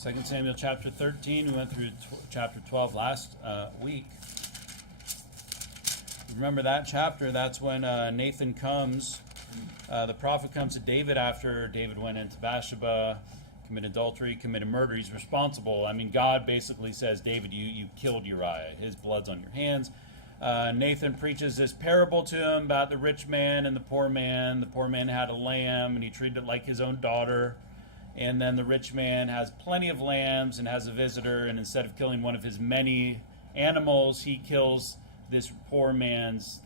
2 Samuel chapter 13. We went through chapter 12 last week. Remember that chapter? That's when Nathan comes. The prophet comes to David after David went into Bathsheba, committed adultery, committed murder. He's responsible. I mean, God basically says, David, you killed Uriah. His blood's on your hands. Nathan preaches this parable to him about the rich man and the poor man. The poor man had a lamb, and he treated it like his own daughter. And then the rich man has plenty of lambs and has a visitor, and instead of killing one of his many animals, he kills this poor man's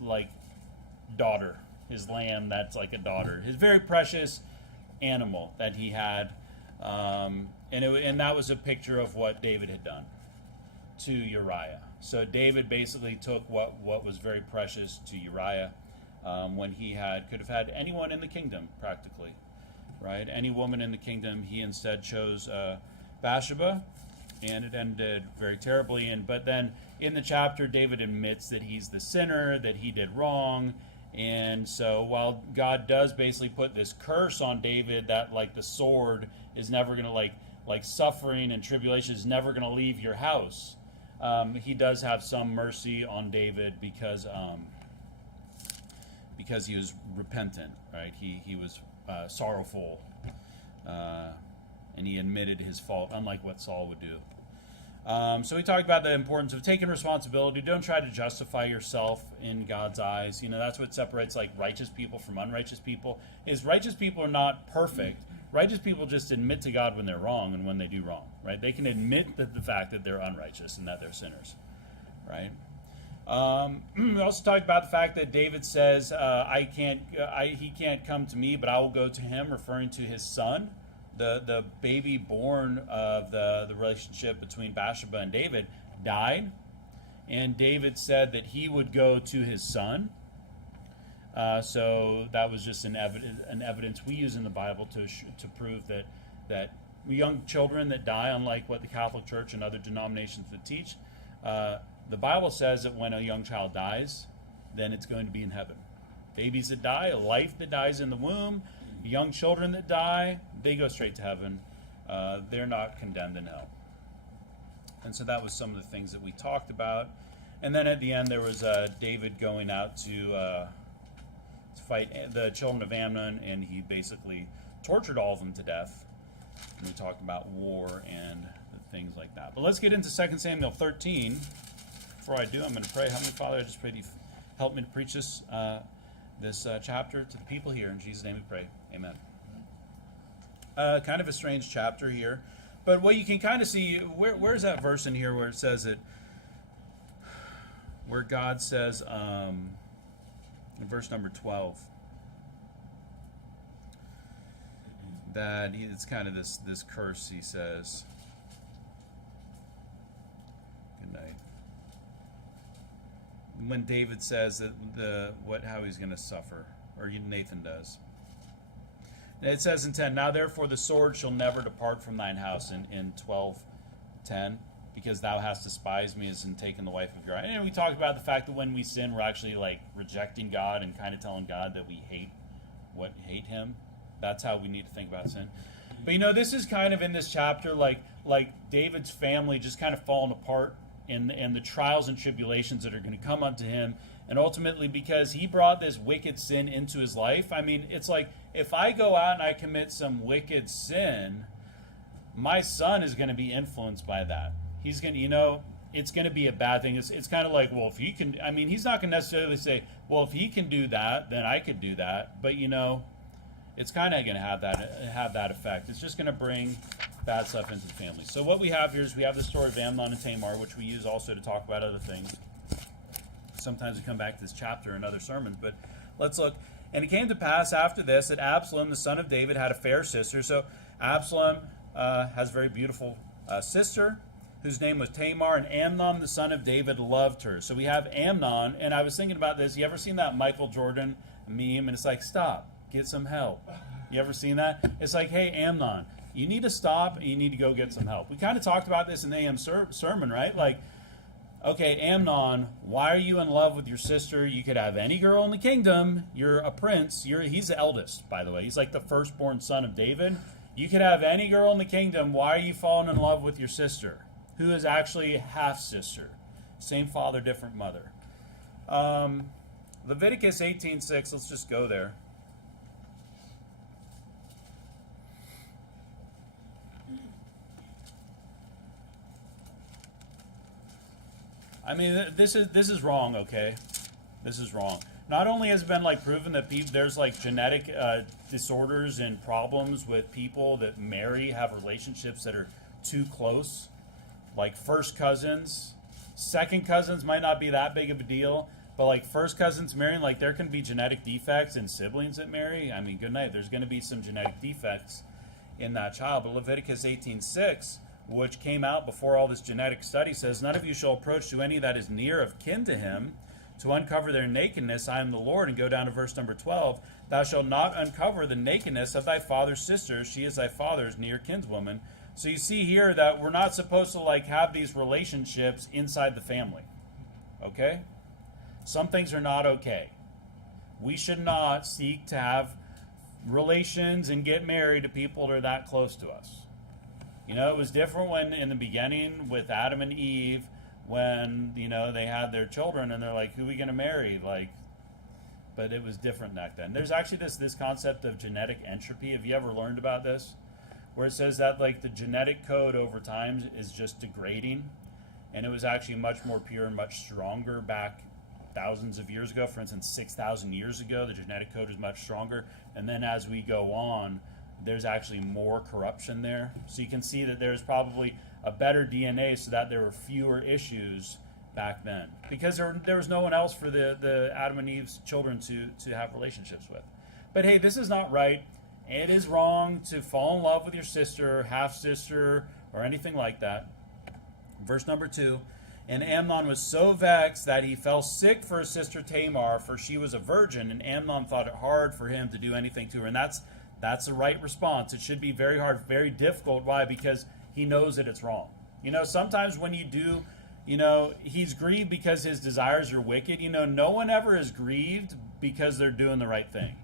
daughter, his lamb that's like a daughter, his very precious animal that he had, and that was a picture of what David had done to Uriah. So David basically took what was very precious to Uriah, when he could have had anyone in the kingdom practically. Right, any woman in the kingdom, he instead chose Bathsheba, and it ended very terribly. But then in the chapter, David admits that he's the sinner, that he did wrong, and so while God does basically put this curse on David that the sword is never going to like suffering and tribulation is never going to leave your house, he does have some mercy on David because he was repentant. Right, he was sorrowful, and he admitted his fault, unlike what Saul would do. So we talked about the importance of taking responsibility. Don't try to justify yourself in God's eyes. That's what separates righteous people from unrighteous people. Is righteous people are not perfect. Righteous people just admit to God when they're wrong and when they do wrong. Right? They can admit the fact that they're unrighteous and that they're sinners. Right? We also talked about the fact that David says, he can't come to me, but I will go to him, referring to his son, the baby born of the relationship between Bathsheba and David died, and David said that he would go to his son. So that was just an evidence we use in the Bible to prove that young children that die, unlike what the Catholic Church and other denominations would teach, the Bible says that when a young child dies, then it's going to be in heaven. Babies that die, a life that dies in the womb, young children that die, they go straight to heaven. They're not condemned in hell. And so that was some of the things that we talked about. And then at the end, there was David going out to fight the children of Ammon, and he basically tortured all of them to death. And we talked about war and things like that. But let's get into 2 Samuel 13. Before I do, I'm going to pray. Heavenly Father, I just pray you help me to preach this chapter to the people here. In Jesus' name we pray. Amen. Kind of a strange chapter here. But what you can kind of see, where's that verse in here where it says it, where God says, in verse number 12, that it's kind of this curse, he says. Good night. When David says that how he's going to suffer, or Nathan does. And it says in 10, now therefore the sword shall never depart from thine house, in 12:10, because thou hast despised me as in taking the wife of Uriah. And we talked about the fact that when we sin, we're actually rejecting God and kind of telling God that we hate him. That's how we need to think about sin. But this is kind of in this chapter like David's family just kind of falling apart, and the trials and tribulations that are going to come unto him, and ultimately because he brought this wicked sin into his life. I mean, it's like if I go out and I commit some wicked sin, my son is going to be influenced by that. He's going to, it's going to be a bad thing. It's kind of like, well, if he can, I mean, he's not going to necessarily say, well, if he can do that, then I could do that. But it's kind of going to have that effect. It's just going to bring bad stuff into the family. So what we have here is we have the story of Amnon and Tamar, which we use also to talk about other things. Sometimes we come back to this chapter in other sermons, but let's look. And it came to pass after this that Absalom, the son of David, had a fair sister. So Absalom has a very beautiful sister whose name was Tamar, and Amnon, the son of David, loved her. So we have Amnon, and I was thinking about this. You ever seen that Michael Jordan meme? And it's like, stop, get some help. You ever seen that? It's like, hey, Amnon, you need to stop, and you need to go get some help. We kind of talked about this in the AM sermon, right? Like, okay, Amnon, why are you in love with your sister? You could have any girl in the kingdom. You're a prince. He's the eldest, by the way. He's like the firstborn son of David. You could have any girl in the kingdom. Why are you falling in love with your sister, who is actually half-sister? Same father, different mother. Leviticus 18:6, let's just go there. I mean, this is wrong, okay? This is wrong. Not only has it been like proven that there's like genetic disorders and problems with people that marry, have relationships that are too close, like first cousins. Second cousins might not be that big of a deal, but like first cousins marrying, like there can be genetic defects in siblings that marry. I mean, good night. There's going to be some genetic defects in that child. But Leviticus 18:6, which came out before all this genetic study, says, none of you shall approach to any that is near of kin to him to uncover their nakedness. I am the Lord. And go down to verse number 12. Thou shalt not uncover the nakedness of thy father's sister. She is thy father's near kinswoman. So you see here that we're not supposed to like have these relationships inside the family. Okay? Some things are not okay. We should not seek to have relations and get married to people that are that close to us. You know, it was different when in the beginning with Adam and Eve, when, you know, they had their children and they're like, who are we going to marry? Like, but it was different back then. There's actually this concept of genetic entropy. Have you ever learned about this? Where it says that like the genetic code over time is just degrading, and it was actually much more pure and much stronger back thousands of years ago. For instance, 6,000 years ago, the genetic code was much stronger, and then as we go on, there's actually more corruption there. So you can see that there's probably a better DNA so that there were fewer issues back then, because there was no one else for the Adam and Eve's children to have relationships with. But hey, this is not right. It is wrong to fall in love with your sister, half-sister, or anything like that. Verse number 2, and Amnon was so vexed that he fell sick for his sister Tamar, for she was a virgin, and Amnon thought it hard for him to do anything to her. And that's the right response. It should be very hard, very difficult. Why? Because he knows that it's wrong. You know, sometimes when you do, you know, he's grieved because his desires are wicked. You know, no one ever is grieved because they're doing the right thing.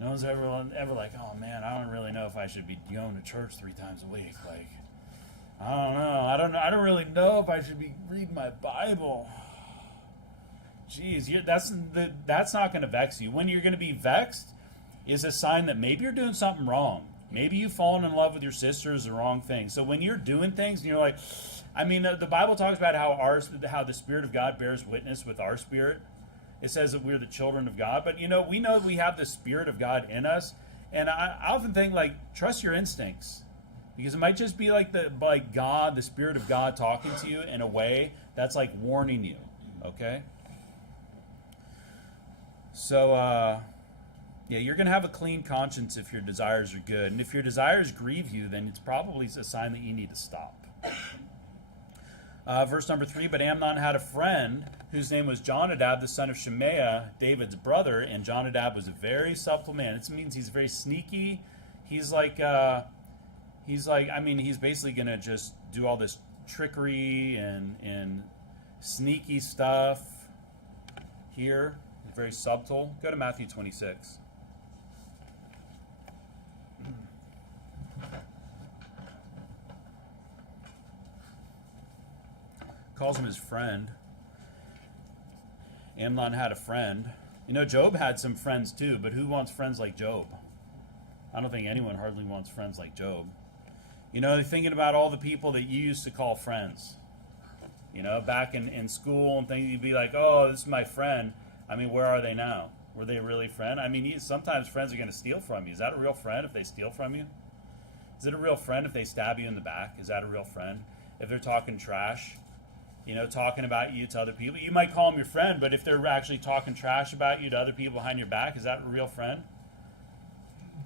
No one's ever like, oh man, I don't really know if I should be going to church 3 times a week. Like, I don't know. I don't really know if I should be reading my Bible. Jeez, that's not going to vex you. When you're going to be vexed is a sign that maybe you're doing something wrong. Maybe you've fallen in love with your sister is the wrong thing. So when you're doing things and you're like, I mean, the Bible talks about how the Spirit of God bears witness with our spirit. It says that we're the children of God. But, you know we have the Spirit of God in us. And I often think, like, trust your instincts. Because it might just be like God, the Spirit of God talking to you in a way that's like warning you. Okay? So, yeah, you're going to have a clean conscience if your desires are good. And if your desires grieve you, then it's probably a sign that you need to stop. Verse number 3, but Amnon had a friend whose name was Jonadab, the son of Shemaiah, David's brother, and Jonadab was a very subtle man. It means he's very sneaky. He's basically going to just do all this trickery and sneaky stuff here. Very subtle. Go to Matthew 26. Calls him his friend. Amnon had a friend. You know, Job had some friends too, but who wants friends like Job? I don't think anyone hardly wants friends like Job. You know, thinking about all the people that you used to call friends. You know, back in school and things, you'd be like, oh, this is my friend. I mean, where are they now? Were they really a friend? I mean, sometimes friends are going to steal from you. Is that a real friend if they steal from you? Is it a real friend if they stab you in the back? Is that a real friend? If they're talking trash, you know, talking about you to other people, you might call them your friend, but if they're actually talking trash about you to other people behind your back, is that a real friend?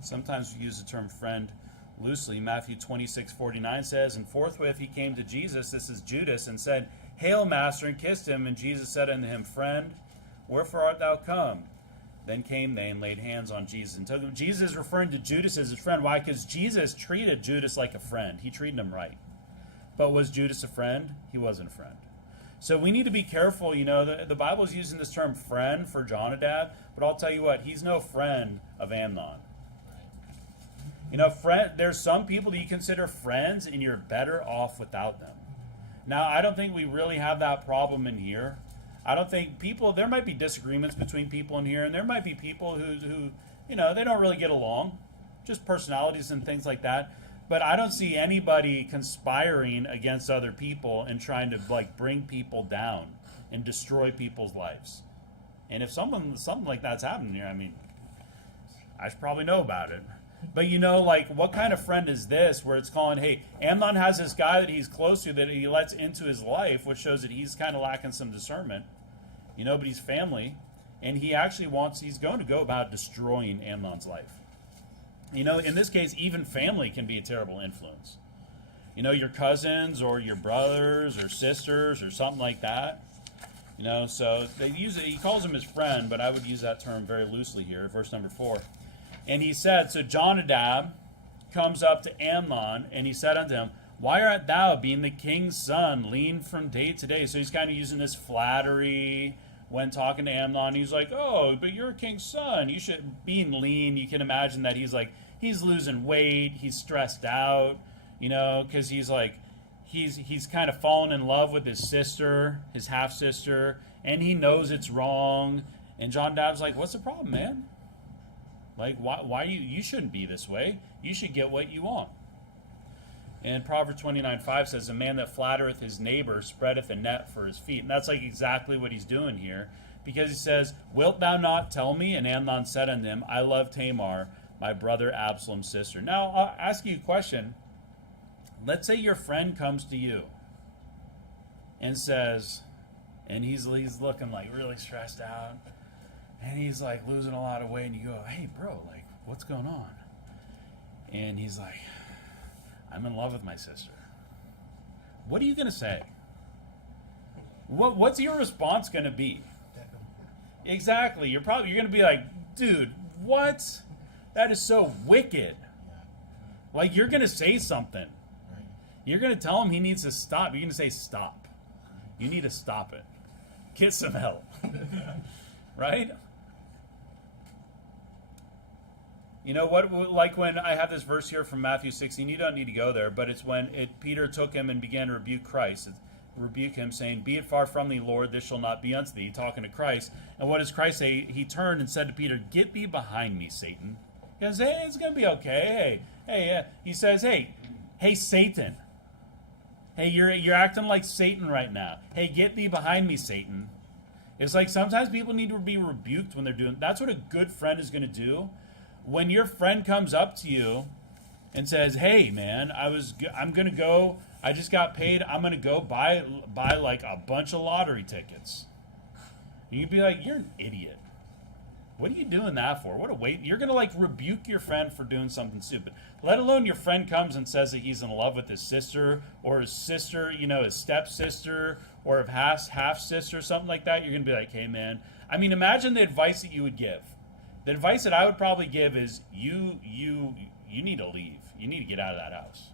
Sometimes we use the term friend loosely. Matthew 26:49 says, and forthwith he came to Jesus, this is Judas, and said, Hail, Master, and kissed him. And Jesus said unto him, Friend, wherefore art thou come? Then came they and laid hands on Jesus and took him. Jesus is referring to Judas as his friend. Why? Because Jesus treated Judas like a friend. He treated him right. But was Judas a friend? He wasn't a friend. So we need to be careful. You know, the Bible is using this term friend for Jonadab, but I'll tell you what, he's no friend of Amnon. There's some people that you consider friends, and you're better off without them. Now, I don't think we really have that problem in here. I don't think there might be disagreements between people in here, and there might be people who they don't really get along, just personalities and things like that. But I don't see anybody conspiring against other people and trying to bring people down and destroy people's lives. And if something like that's happening here, I mean, I should probably know about it. But what kind of friend is this where it's calling, hey, Amnon has this guy that he's close to that he lets into his life, which shows that he's kind of lacking some discernment, but he's family, and he's going to go about destroying Amnon's life. In this case, even family can be a terrible influence. Your cousins or your brothers or sisters or something like that. So they use it. He calls him his friend, but I would use that term very loosely here. Verse number 4. And he said, so Jonadab comes up to Amnon, and he said unto him, why art thou, being the king's son, lean from day to day? So he's kind of using this flattery when talking to Amnon. He's like, oh, but you're a king's son. You should, being lean, you can imagine that he's losing weight, he's stressed out, because he's kind of fallen in love with his sister, his half-sister, and he knows it's wrong. And Jonadab's like, what's the problem, man? Why you shouldn't be this way. You should get what you want. And Proverbs 29:5 says, a man that flattereth his neighbor spreadeth a net for his feet. And that's exactly what he's doing here. Because he says, wilt thou not tell me? And Amnon said unto him, I love Tamar, my brother Absalom's sister. Now, I'll ask you a question. Let's say your friend comes to you and says, and he's looking really stressed out. And he's losing a lot of weight, and you go, hey, bro, what's going on? And he's like, I'm in love with my sister. What are you going to say? What's your response going to be? Exactly. You're going to be like, dude, what? That is so wicked. You're going to say something. You're going to tell him he needs to stop. You're going to say, stop. You need to stop it. Get some help. Right? When I have this verse here from Matthew 16, you don't need to go there, but it's when Peter took him and began to rebuke him, saying, be it far from thee, Lord, this shall not be unto thee, talking to Christ. And what does Christ say? He turned and said to Peter, get thee behind me, Satan. He goes, hey, it's going to be okay. Hey. He says, hey, Satan. Hey, you're acting like Satan right now. Hey, get thee behind me, Satan. It's sometimes people need to be rebuked when they're doing. That's what a good friend is going to do. When your friend comes up to you and says, hey, man, I'm going to go, I just got paid, I'm going to go buy a bunch of lottery tickets. And you'd be like, you're an idiot. What are you doing that for? What a waste. You're going to rebuke your friend for doing something stupid. Let alone your friend comes and says that he's in love with his sister or his sister, his stepsister or his half-sister, something like that. You're going to be like, hey, man. I mean, imagine the advice that you would give. The advice that I would probably give is you need to leave. You need to get out of that house.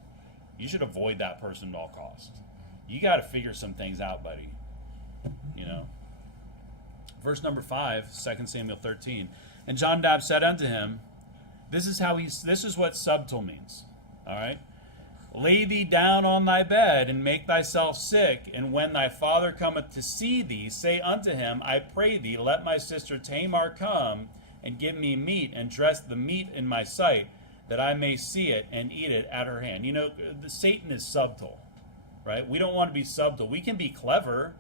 You should avoid that person at all costs. You got to figure some things out, buddy. Verse number 5, 2 Samuel 13. And Jonadab said unto him, this is what subtle means. All right? Lay thee down on thy bed, and make thyself sick, and when thy father cometh to see thee, say unto him, I pray thee, let my sister Tamar come, and give me meat, and dress the meat in my sight, that I may see it, and eat it at her hand. Satan is subtle, right? We don't want to be subtle. We can be clever,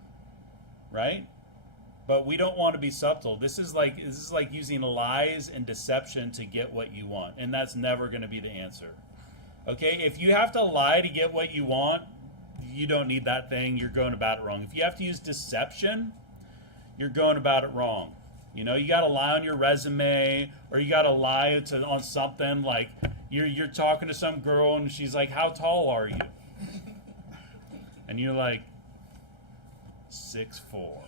right? But we don't want to be subtle. This is like using lies and deception to get what you want, and that's never going to be the answer. Okay, if you have to lie to get what you want, you don't need that thing. You're going about it wrong. If you have to use deception, you're going about it wrong. You got to lie on your resume, or you got to lie on something like you're talking to some girl and she's like, "How tall are you?" And you're like, 6'4".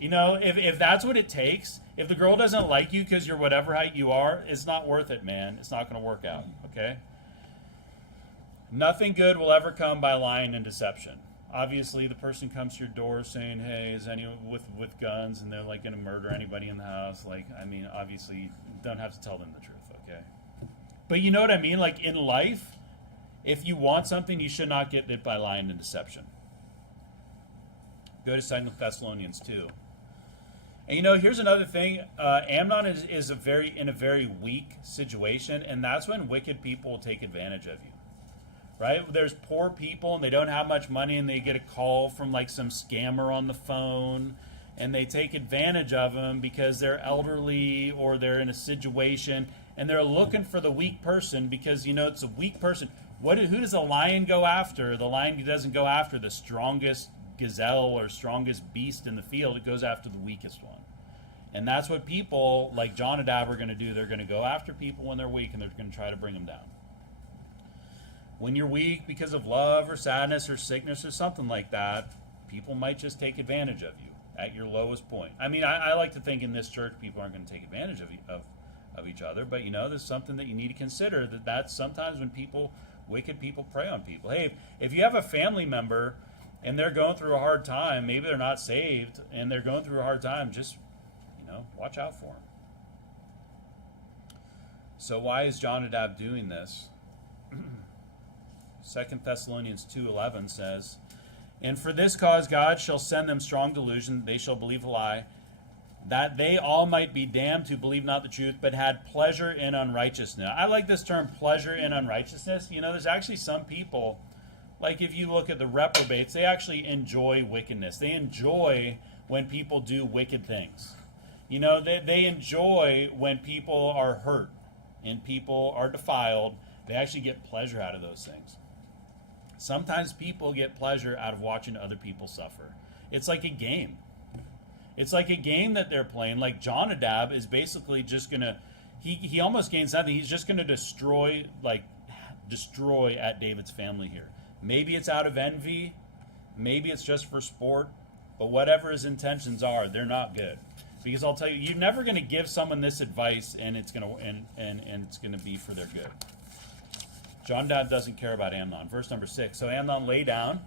If that's what it takes, if the girl doesn't like you because you're whatever height you are, it's not worth it, man. It's not going to work out, okay? Nothing good will ever come by lying and deception. Obviously, the person comes to your door saying, hey, is anyone with guns, and they're going to murder anybody in the house. Obviously, you don't have to tell them the truth, okay? But you know what I mean? Like in life, if you want something, you should not get it by lying and deception. Go to 2 Thessalonians 2. And you know, here's another thing. Amnon is in a very weak situation, and that's when wicked people will take advantage of you. Right? There's poor people, and they don't have much money, and they get a call from like some scammer on the phone, and they take advantage of them because they're elderly or they're in a situation, and they're looking for the weak person because, you know, it's a weak person. Who does a lion go after? The lion doesn't go after the strongest gazelle or strongest beast in the field. It goes after the weakest one. And that's what people like Jonadab are going to do. They're going to go after people when they're weak, and they're going to try to bring them down. When you're weak because of love or sadness or sickness or something like that, people might just take advantage of you at your lowest point. I mean, I like to think in this church people aren't going to take advantage of each other, but you know, there's something that you need to consider, that's sometimes when wicked people prey on people. Hey, if you have a family member and they're going through a hard time, maybe they're not saved and they're going through a hard time, just, you know, watch out for them. So why is Jonadab doing this? 2 Thessalonians 2:11 says, "And for this cause God shall send them strong delusion, they shall believe a lie, that they all might be damned who believe not the truth, but had pleasure in unrighteousness." I like this term, pleasure in unrighteousness. You know, there's actually some people, like if you look at the reprobates, they actually enjoy wickedness. They enjoy when people do wicked things. You know, they enjoy when people are hurt and people are defiled. They actually get pleasure out of those things. Sometimes people get pleasure out of watching other people suffer. It's like a game. It's like a game that they're playing. Like Jonadab is basically just going to, he almost gains nothing. He's just going to destroy at David's family here. Maybe it's out of envy. Maybe it's just for sport. But whatever his intentions are, they're not good. Because I'll tell you, you're never going to give someone this advice and it's going to and it's going to be for their good. Jonadab doesn't care about Amnon. Verse number 6. So Amnon lay down.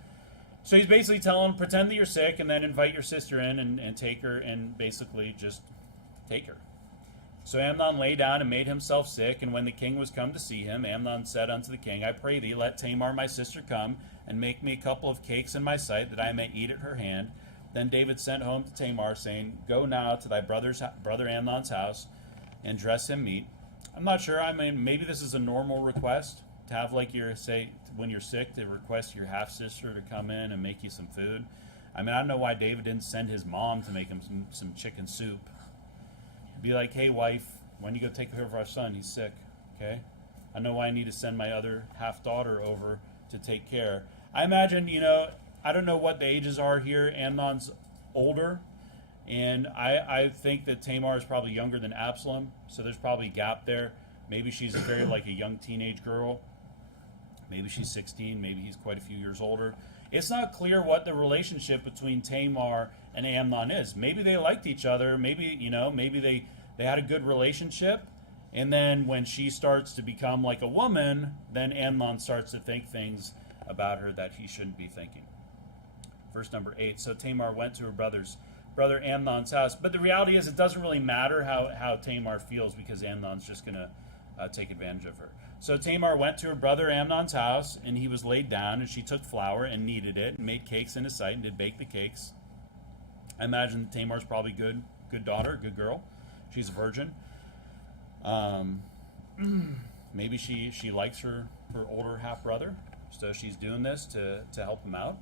So he's basically telling him, pretend that you're sick and then invite your sister in and take her and basically just take her. So Amnon lay down and made himself sick, and when the king was come to see him, Amnon said unto the king, I pray thee, let Tamar my sister come and make me a couple of cakes in my sight, that I may eat at her hand. Then David sent home to Tamar, saying, Go now to thy brother Amnon's house and dress him meat. I'm not sure. I mean, maybe this is a normal request to have, like, when you're sick, to request your half-sister to come in and make you some food. I mean, I don't know why David didn't send his mom to make him some chicken soup. Be like, hey, wife, when you go take care of our son, he's sick, okay? I know why I need to send my other half-daughter over to take care. I imagine, you know, I don't know what the ages are here. Amnon's older, and I think that Tamar is probably younger than Absalom, so there's probably a gap there. Maybe she's a young teenage girl. Maybe she's 16. Maybe he's quite a few years older. It's not clear what the relationship between Tamar and Amnon is. Maybe they liked each other. Maybe they had a good relationship. And then when she starts to become like a woman, then Amnon starts to think things about her that he shouldn't be thinking. Verse number 8. So Tamar went to her brother Amnon's house. But the reality is it doesn't really matter how Tamar feels, because Amnon's just going to take advantage of her. So Tamar went to her brother Amnon's house, and he was laid down, and she took flour and kneaded it and made cakes in his sight and did bake the cakes. I imagine Tamar's probably good daughter, good girl. She's a virgin. Maybe she likes her older half-brother, so she's doing this to help him out.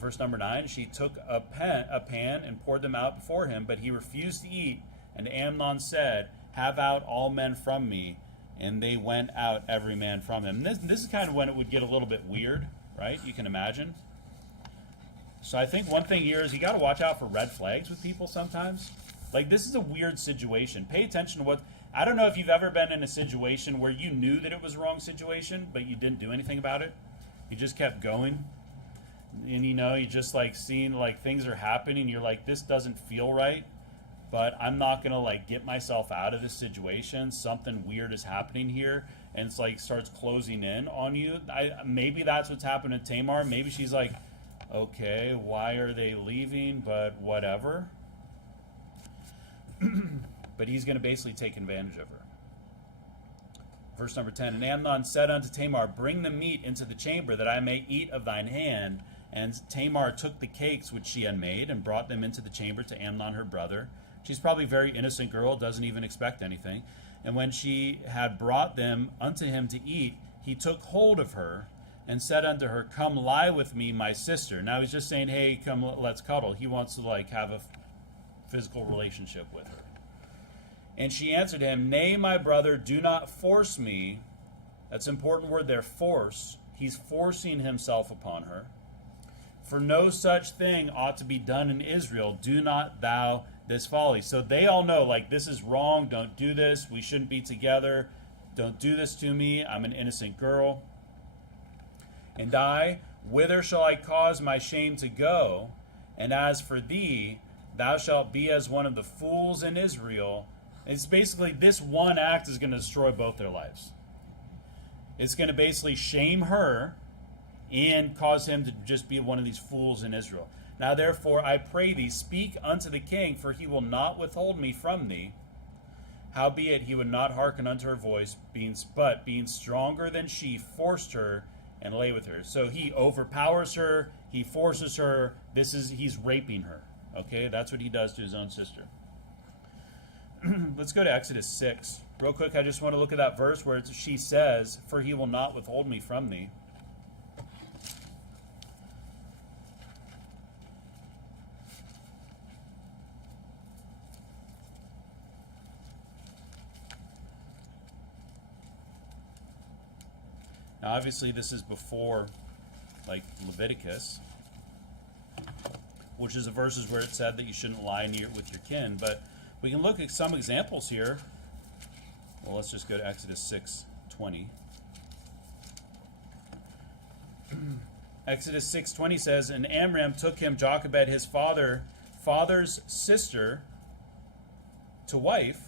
Verse number 9, she took a pan and poured them out before him, but he refused to eat. And Amnon said, Have out all men from me. And they went out every man from him. And this is kind of when it would get a little bit weird, right? You can imagine. So I think one thing here is you got to watch out for red flags with people sometimes. Like, this is a weird situation. Pay attention to what... I don't know if you've ever been in a situation where you knew that it was a wrong situation, but you didn't do anything about it. You just kept going. And, you know, you just, like, seeing, like, things are happening. You're like, this doesn't feel right. But I'm not going to, like, get myself out of this situation. Something weird is happening here. And it's, like, starts closing in on you. Maybe that's what's happened to Tamar. Maybe she's like, okay, why are they leaving? But whatever. But he's going to basically take advantage of her. verse number 10, and Amnon said unto Tamar, bring the meat into the chamber, that I may eat of thine hand. And Tamar took the cakes which she had made and brought them into the chamber to Amnon her brother. She's probably a very innocent girl, doesn't even expect anything. And when she had brought them unto him to eat, he took hold of her and said unto her, come lie with me, my sister. Now he's just saying, hey, come, let's cuddle. He wants to have a physical relationship with her. And she answered him, nay, my brother, do not force me. That's an important word there, force. He's forcing himself upon her. For no such thing ought to be done in Israel. Do not thou this folly. So they all know, this is wrong. Don't do this. We shouldn't be together. Don't do this to me. I'm an innocent girl. And I, whither shall I cause my shame to go? And as for thee, thou shalt be as one of the fools in Israel. It's basically, this one act is going to destroy both their lives. It's going to basically shame her and cause him to just be one of these fools in Israel. Now therefore, I pray thee, speak unto the king, for he will not withhold me from thee. Howbeit he would not hearken unto her voice, but being stronger than she, forced her and lay with her. So he overpowers her, he forces her, he's raping her. Okay, that's what he does to his own sister. Let's go to Exodus 6. Real quick, I just want to look at that verse where she says, for he will not withhold me from thee. Now, obviously, this is before, Leviticus, which is the verses where it said that you shouldn't lie with your kin. But we can look at some examples here. Well, let's just go to Exodus 6:20. Exodus 6:20 says, and Amram took him Jochebed, his father's sister, to wife,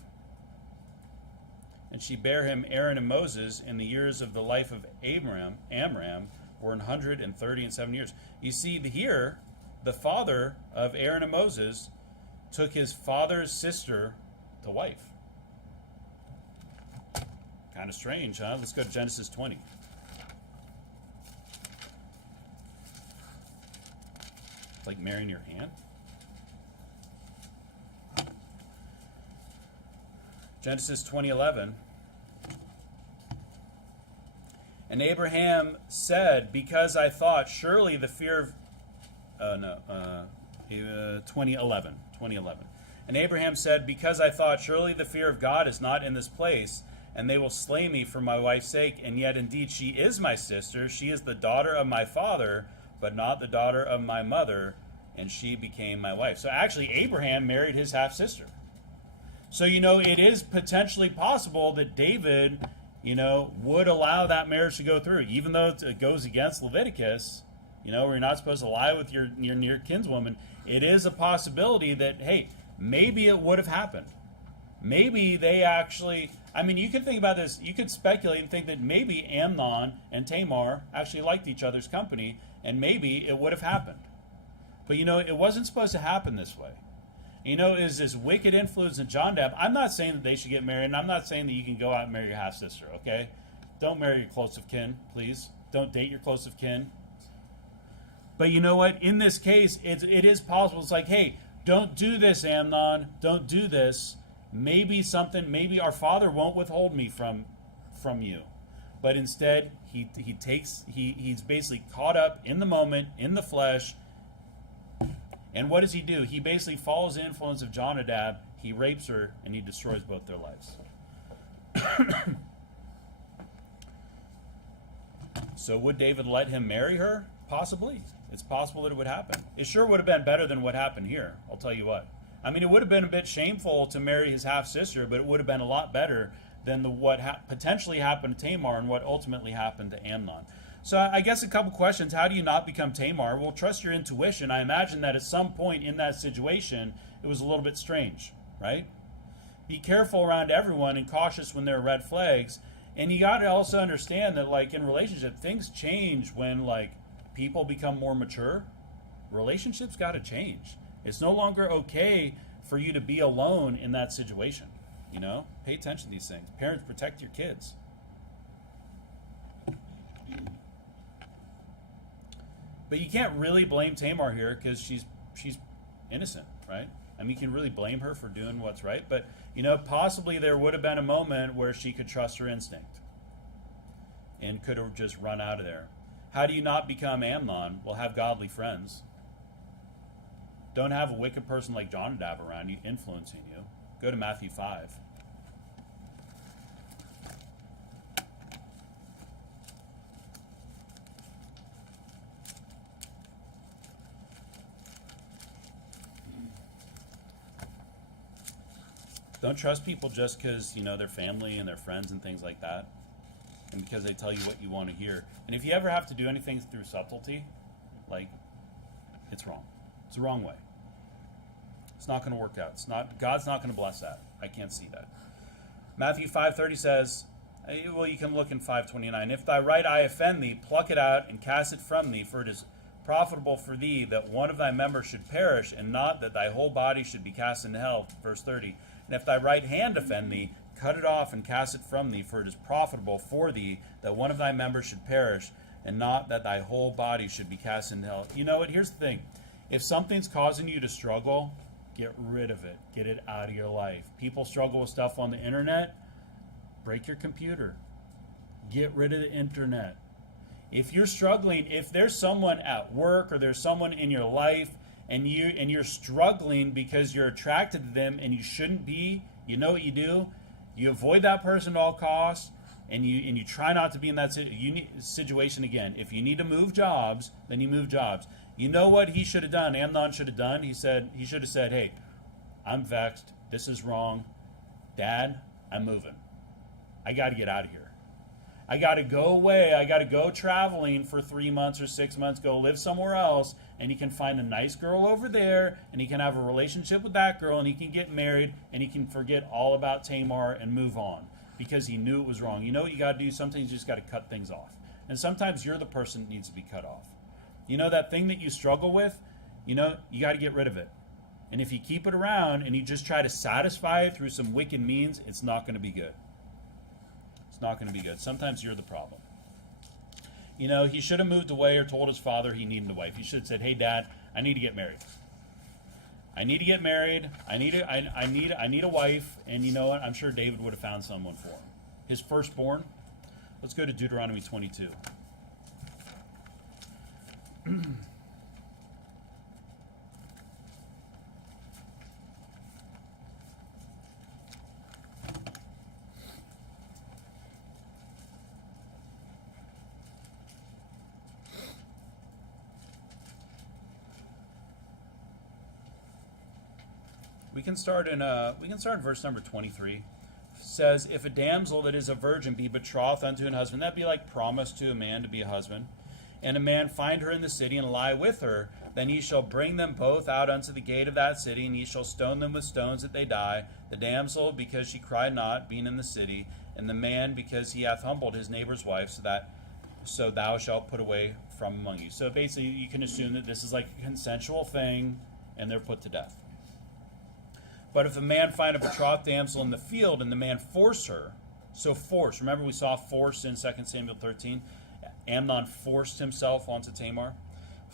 and she bare him Aaron and Moses. In the years of the life of Amram were 137 years. You see here, the father of Aaron and Moses took his father's sister to wife. Kind of strange, huh? Let's go to Genesis 20. It's like marrying your aunt. Genesis 20:11. And Abraham said, because I thought, surely the fear of... 20:11. And Abraham said, because I thought, surely the fear of God is not in this place, and they will slay me for my wife's sake. And yet indeed she is my sister. She is the daughter of my father, but not the daughter of my mother. And she became my wife. So actually, Abraham married his half-sister. So, it is potentially possible that David, would allow that marriage to go through, even though it goes against Leviticus, where you're not supposed to lie with your near kinswoman. It is a possibility that, hey, maybe it would have happened. Maybe they actually, you could think about this, you could speculate and think that maybe Amnon and Tamar actually liked each other's company, and maybe it would have happened. But, it wasn't supposed to happen this way. Is this wicked influence in John Dab? I'm not saying that they should get married, and I'm not saying that you can go out and marry your half-sister, okay? Don't marry your close of kin, please. Don't date your close of kin. But you know what? In this case, it is possible. It's like, hey, don't do this, Amnon. Don't do this. Maybe our father won't withhold me from you. But instead, he's basically caught up in the moment, in the flesh. And what does he do? He basically follows the influence of Jonadab. He rapes her, and he destroys both their lives. So would David let him marry her? Possibly. It's possible that it would happen. It sure would have been better than what happened here. I'll tell you what. It would have been a bit shameful to marry his half-sister, but it would have been a lot better than what potentially happened to Tamar and what ultimately happened to Amnon. So I guess a couple questions. How do you not become Tamar? Well, trust your intuition. I imagine that at some point in that situation, it was a little bit strange, right? Be careful around everyone and cautious when there are red flags. And you got to also understand that, in relationship, things change when, people become more mature. Relationships got to change. It's no longer okay for you to be alone in that situation. Pay attention to these things. Parents, protect your kids. But you can't really blame Tamar here because she's innocent, right? I mean, you can really blame her for doing what's right, but possibly there would have been a moment where she could trust her instinct and could have just run out of there. How do you not become Amnon? Well, have godly friends. Don't have a wicked person like Jonadab around you influencing you. Go to Matthew 5. Don't trust people just because, they're family and they're friends and things like that. And because they tell you what you want to hear. And if you ever have to do anything through subtlety, it's wrong. It's the wrong way. It's not going to work out. God's not going to bless that. I can't see that. Matthew 5:30 says, well, you can look in 5:29. If thy right eye offend thee, pluck it out and cast it from thee, for it is profitable for thee that one of thy members should perish, and not that thy whole body should be cast into hell. Verse 30. And if thy right hand offend thee, cut it off and cast it from thee, for it is profitable for thee that one of thy members should perish, and not that thy whole body should be cast into hell. You know what? Here's the thing. If something's causing you to struggle, get rid of it. Get it out of your life. People struggle with stuff on the internet. Break your computer. Get rid of the internet. If you're struggling, if there's someone at work or there's someone in your life and you're struggling because you're attracted to them and you shouldn't be, you know what you do? You avoid that person at all costs, and you try not to be in that situation again. If you need to move jobs, then you move jobs. You know what he should have done? Amnon should have done? He should have said, hey, I'm vexed. This is wrong. Dad, I'm moving. I got to get out of here. I got to go away. I got to go traveling for 3 months or 6 months, go live somewhere else, and he can find a nice girl over there, and he can have a relationship with that girl, and he can get married, and he can forget all about Tamar and move on because he knew it was wrong. You know what you got to do? Sometimes you just got to cut things off. And sometimes you're the person that needs to be cut off. That thing that you struggle with, you got to get rid of it. And if you keep it around and you just try to satisfy it through some wicked means, it's not going to be good. It's not going to be good. Sometimes you're the problem. He should have moved away or told his father he needed a wife. He should have said, hey, Dad, I need to get married. I need to get married. I need a wife. And you know what? I'm sure David would have found someone for him. His firstborn. Let's go to Deuteronomy 22. We can start in verse number 23. It says, if a damsel that is a virgin be betrothed unto an husband, that'd be like promise to a man to be a husband, and a man find her in the city and lie with her, then ye shall bring them both out unto the gate of that city, and ye shall stone them with stones that they die, the damsel because she cried not, being in the city, and the man because he hath humbled his neighbor's wife, so thou shalt put away from among you. So basically you can assume that this is like a consensual thing, and they're put to death. But if a man find a betrothed damsel in the field, and the man force her, so force, remember we saw force in 2 Samuel 13, Amnon forced himself onto Tamar,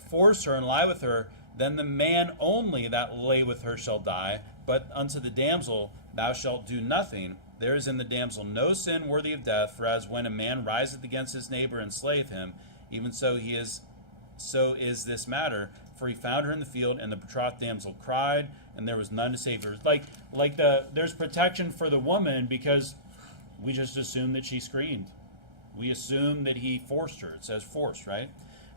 force her and lie with her, then the man only that lay with her shall die, but unto the damsel thou shalt do nothing. There is in the damsel no sin worthy of death, for as when a man riseth against his neighbor and slayeth him, even so is this matter. For he found her in the field, and the betrothed damsel cried, and there was none to save her. There's protection for the woman because we just assume that she screamed. We assume that he forced her. It says forced, right?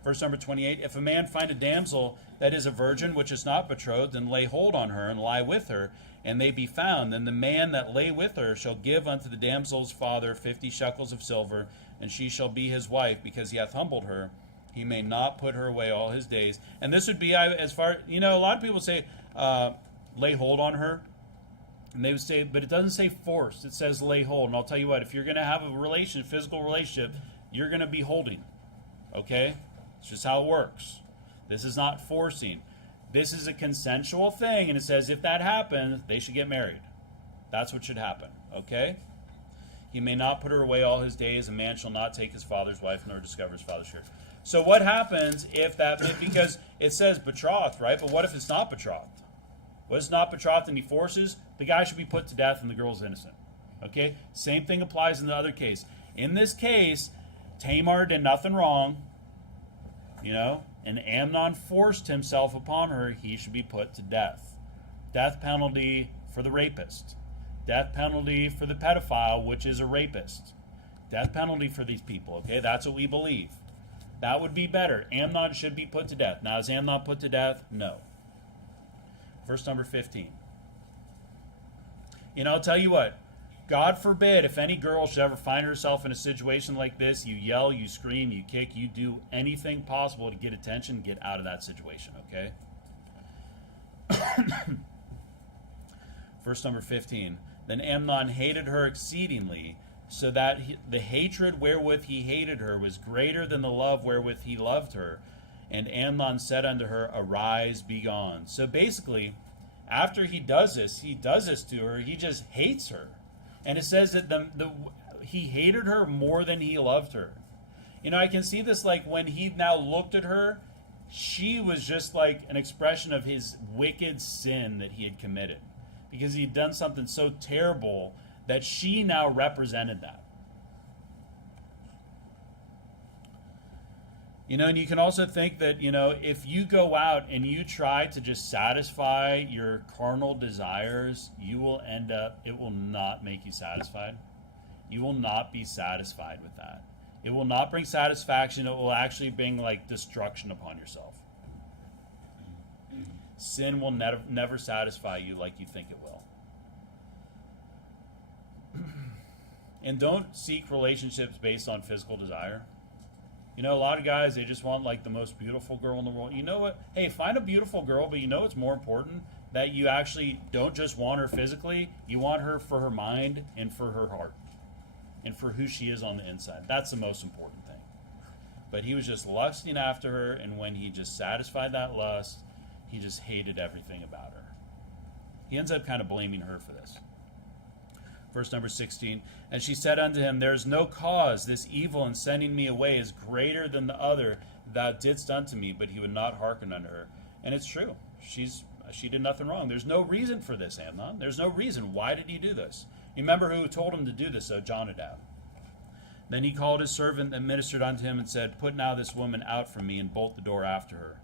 Verse number 28, if a man find a damsel that is a virgin, which is not betrothed, and lay hold on her, and lie with her, and they be found, then the man that lay with her shall give unto the damsel's father 50 shekels of silver, and she shall be his wife, because he hath humbled her. He may not put her away all his days. And this would be, as far, a lot of people say, lay hold on her. And they would say, but it doesn't say forced. It says lay hold. And I'll tell you what, if you're going to have a physical relationship, you're going to be holding. Okay? It's just how it works. This is not forcing. This is a consensual thing. And it says if that happens, they should get married. That's what should happen. Okay? He may not put her away all his days. A man shall not take his father's wife, nor discover his father's share. So what happens if that, because it says betrothed, right? But what if it's not betrothed? What if it's not betrothed and he forces? The guy should be put to death and the girl's innocent. Okay? Same thing applies in the other case. In this case, Tamar did nothing wrong, and Amnon forced himself upon her. He should be put to death. Death penalty for the rapist. Death penalty for the pedophile, which is a rapist. Death penalty for these people, okay? That's what we believe. That would be better. Amnon should be put to death. Now, is Amnon put to death? No. Verse number 15. I'll tell you what. God forbid if any girl should ever find herself in a situation like this, you yell, you scream, you kick, you do anything possible to get attention, get out of that situation, okay? Verse number 15. Then Amnon hated her exceedingly, so that the hatred wherewith he hated her was greater than the love wherewith he loved her. And Amnon said unto her, Arise, be gone. So basically, after he does this to her, he just hates her. And it says that he hated her more than he loved her. I can see this like when he now looked at her, she was just like an expression of his wicked sin that he had committed. Because he'd done something so terrible that she now represented that. And you can also think that, if you go out and you try to just satisfy your carnal desires, you will end up, it will not make you satisfied. You will not be satisfied with that. It will not bring satisfaction. It will actually bring like destruction upon yourself. Sin will never satisfy you like you think it will. And don't seek relationships based on physical desire. A lot of guys, they just want like the most beautiful girl in the world. You know what? Hey, find a beautiful girl, but it's more important that you actually don't just want her physically. You want her for her mind and for her heart and for who she is on the inside. That's the most important thing. But he was just lusting after her, and when he just satisfied that lust, he just hated everything about her. He ends up kind of blaming her for this. Verse number 16, and she said unto him, There is no cause. This evil in sending me away is greater than the other thou didst unto me. But he would not hearken unto her. And it's true. She did nothing wrong. There's no reason for this, Amnon. There's no reason. Why did he do this? Remember who told him to do this, Jonadab. Then he called his servant and ministered unto him and said, Put now this woman out from me and bolt the door after her.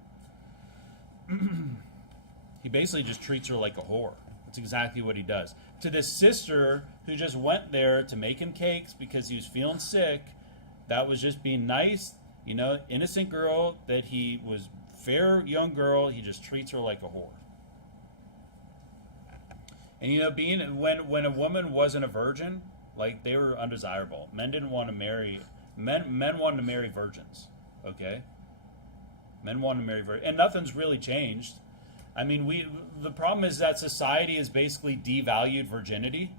He basically just treats her like a whore. That's exactly what he does. To this sister who just went there to make him cakes because he was feeling sick, that was just being nice, innocent girl, that he was fair young girl, he just treats her like a whore. And being when a woman wasn't a virgin, like they were undesirable. Men didn't want to marry men wanted to marry virgins, okay? Men wanted to marry virgins. And nothing's really changed. I mean, the problem is that society has basically devalued virginity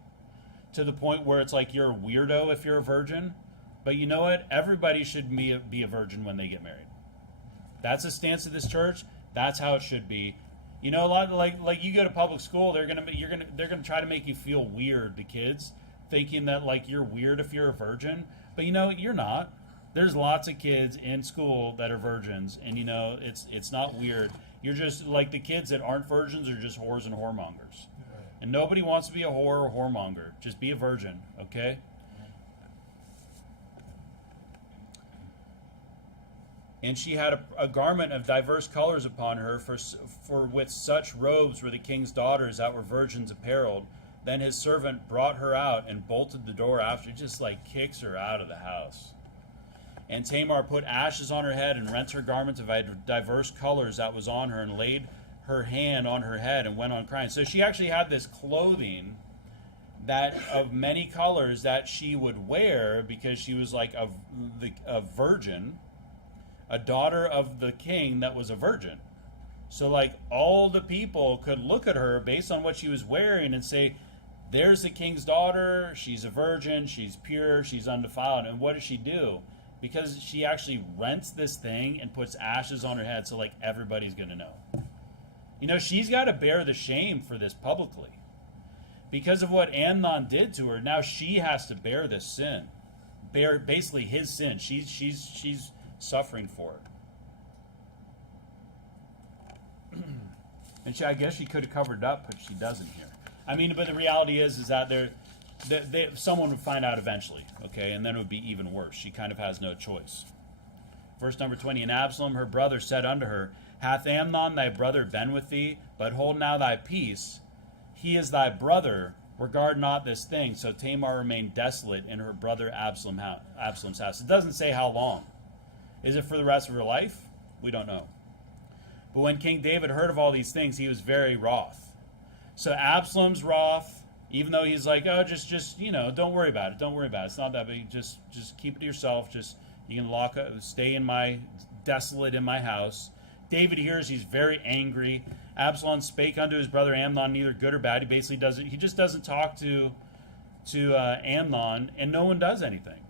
to the point where it's like you're a weirdo if you're a virgin. But you know what? Everybody should be a virgin when they get married. That's the stance of this church. That's how it should be. A lot like you go to public school, they're gonna try to make you feel weird, the kids, thinking that like you're weird if you're a virgin. But you're not. There's lots of kids in school that are virgins, and it's not weird. You're just like the kids that aren't virgins are just whores and whoremongers. And nobody wants to be a whore or whoremonger. Just be a virgin, okay? And she had a garment of diverse colors upon her, for with such robes were the king's daughters that were virgins apparelled. Then his servant brought her out and bolted the door after, just like kicks her out of the house. And Tamar put ashes on her head and rent her garment of diverse colors that was on her, and laid her hand on her head and went on crying. So she actually had this clothing that of many colors that she would wear because she was like a virgin, a daughter of the king that was a virgin. So like all the people could look at her based on what she was wearing and say, there's the king's daughter, she's a virgin, she's pure, she's undefiled. And what does she do? Because she actually rents this thing and puts ashes on her head so like everybody's going to know. She's got to bear the shame for this publicly. because of what Amnon did to her, now she has to bear this sin, bear basically his sin. She's suffering for it. And I guess she could have covered it up, but she doesn't here. I mean, but the reality is that someone would find out eventually, okay, and then it would be even worse. She kind of has no choice. Verse number 20, and Absalom her brother said unto her, hath Amnon thy brother been with thee? But hold now thy peace. He is thy brother. Regard not this thing. So Tamar remained desolate in her brother Absalom's house. It doesn't say how long. Is it for the rest of her life? We don't know. But when King David heard of all these things, he was very wroth. So Absalom's wroth, even though he's like, oh, just don't worry about it. Don't worry about it. It's not that big. Just keep it to yourself. You can lock up, stay desolate in my house. David hears, he's very angry. Absalom spake unto his brother Amnon, neither good or bad. He just doesn't talk to Amnon, and no one does anything.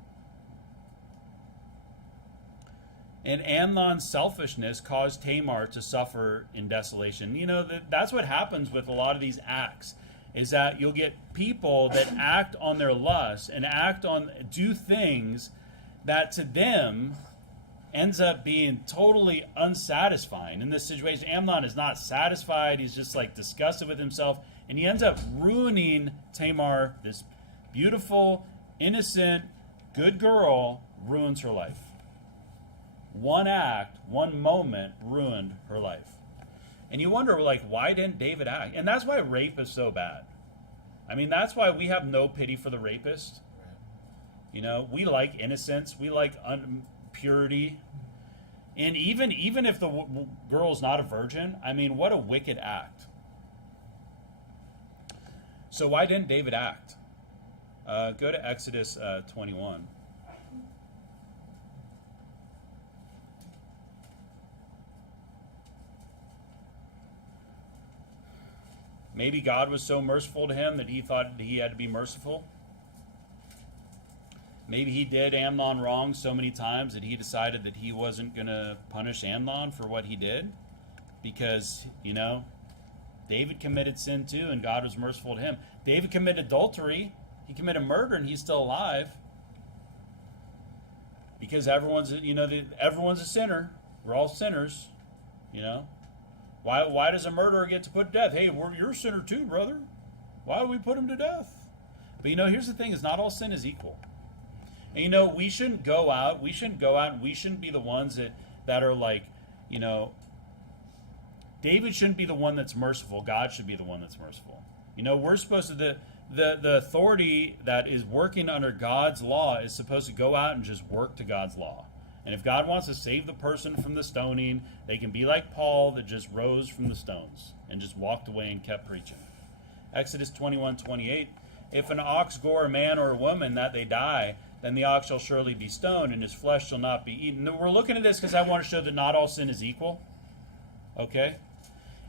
And Amnon's selfishness caused Tamar to suffer in desolation. That's what happens with a lot of these acts, is that you'll get people that act on their lust and do things that to them ends up being totally unsatisfying. In this situation, Amnon is not satisfied. He's just disgusted with himself, and he ends up ruining Tamar, this beautiful, innocent, good girl, ruins her life. One act, one moment ruined her life. And you wonder, why didn't David act? And that's why rape is so bad. I mean, that's why we have no pity for the rapist. We like innocence. We like purity. And even if the girl's not a virgin, I mean, what a wicked act. So why didn't David act? Go to Exodus 21. Maybe God was so merciful to him that he thought he had to be merciful. Maybe he did Amnon wrong so many times that he decided that he wasn't going to punish Amnon for what he did. Because, David committed sin too, and God was merciful to him. David committed adultery. He committed murder, and he's still alive. Because everyone's a sinner. We're all sinners, Why does a murderer get to put to death? Hey, you're a sinner too, brother. Why do we put him to death? But here's the thing: is not all sin is equal. And we shouldn't go out. And we shouldn't be the ones that are David shouldn't be the one that's merciful. God should be the one that's merciful. We're supposed to the authority that is working under God's law is supposed to go out and just work to God's law. And if God wants to save the person from the stoning, they can be like Paul that just rose from the stones and just walked away and kept preaching. Exodus 21:28, if an ox gore a man or a woman that they die, then the ox shall surely be stoned, and his flesh shall not be eaten. We're looking at this because I want to show that not all sin is equal. Okay?